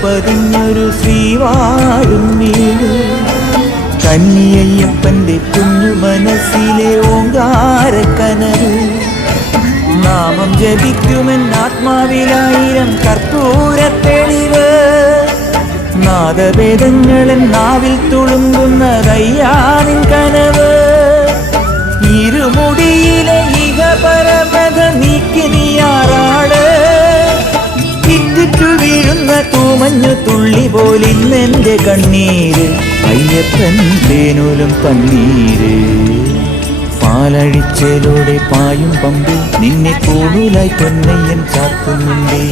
പതിഞ്ഞൊരു ശ്രീവാഴും വീട്. കന്നിയയ്യപ്പന്റെ കുഞ്ഞു മനസ്സിലെ ഓങ്കാരക്കനവ്. നാമം ജപിക്കുമെൻ ആത്മാവിലായിരം കർപ്പൂരത്തെളിവ്. നാദവേദങ്ങളൻ നാവിൽ തുളുമ്പുന്നതയ്യാനിൻ കനവ്. ഇരുമുടിയിലെ ഇഹപരമത നീക്കി നീയാറാട്. ഇറ്റിറ്റു വീഴുന്ന തൂമഞ്ഞു തുള്ളി പോലിന്നെന്റെ കണ്ണീര്. അയ്യപ്പൻ തേനൂലും പന്നീര്. പാലഴിച്ചേലോടെ പായും പമ്പ് നിന്നെ കൂടുതലായി പൊന്നയ്യൻ ചാർത്തുന്നുണ്ടേ.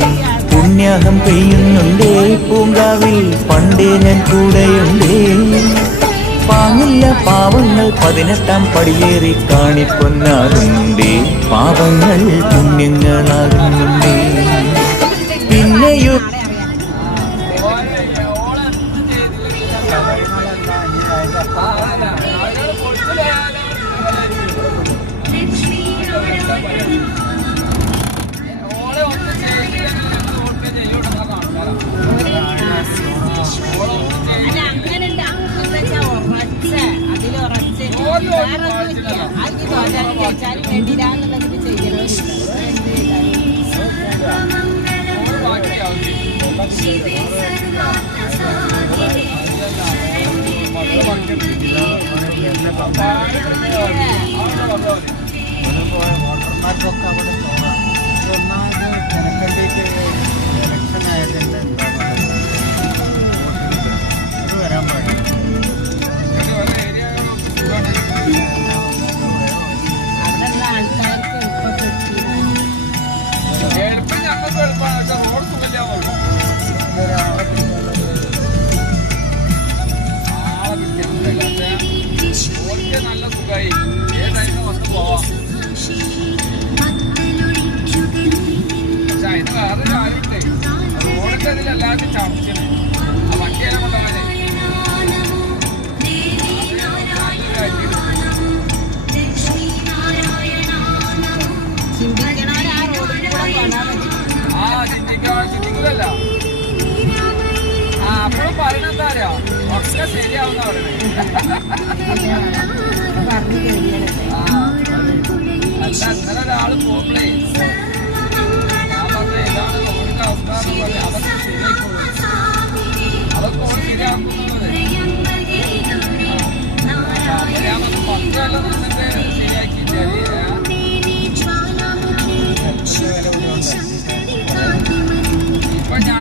പുണ്യാഹം പെയ്യുന്നുണ്ടേ പൂങ്കാവിൽ പണ്ടേ ഞാൻ കൂടെയുണ്ടേ. പാങ്ങില്ല പാവങ്ങൾ 18-ാം പടിയേറി കാണിപ്പൊന്നാകുന്നുണ്ടേ. പാപങ്ങൾ പുണ്യങ്ങളാകുന്നുണ്ടേ. പിന്നെയോ മോട്ടർമാർക്കൊക്കെ അവിടെ പോകാം. ഒന്നാമത് ജനങ്ങളിലേക്ക് ഇലക്ഷൻ ആയതിൻ്റെ എന്താ അത് വരാൻ പാടില്ല. അവിടെയുള്ള ആൾക്കാർക്ക് എളുപ്പം ഞങ്ങൾക്ക് എളുപ്പമാണ്. റോഡ് സുഖമില്ലാവുള്ളൂ. ഓർക്ക് നല്ല സുഖമായി ഏതായാലും വന്ന് പോവാം. പക്ഷെ അതിന് വേറൊരു കാര്യമുണ്ട്. റോഡിന്റെ അതിലെല്ലാവരും ചടച്ചിന്. ആ വണ്ടിയെല്ലാം കൊണ്ടുപോകാതെ ചിന്തിക്കൂലല്ല. അപ്പോഴും പറയണെന്താ അറിയാം, ഒക്കെ ശരിയാവുന്ന പറയണേ. അല്ല ഇന്നലെ ഒരാള് പോകുമ്പോഴേ ഞാൻ പറഞ്ഞ ഇതാണ് റോഡിന്റെ അവസ്ഥ എന്ന് പറയാം.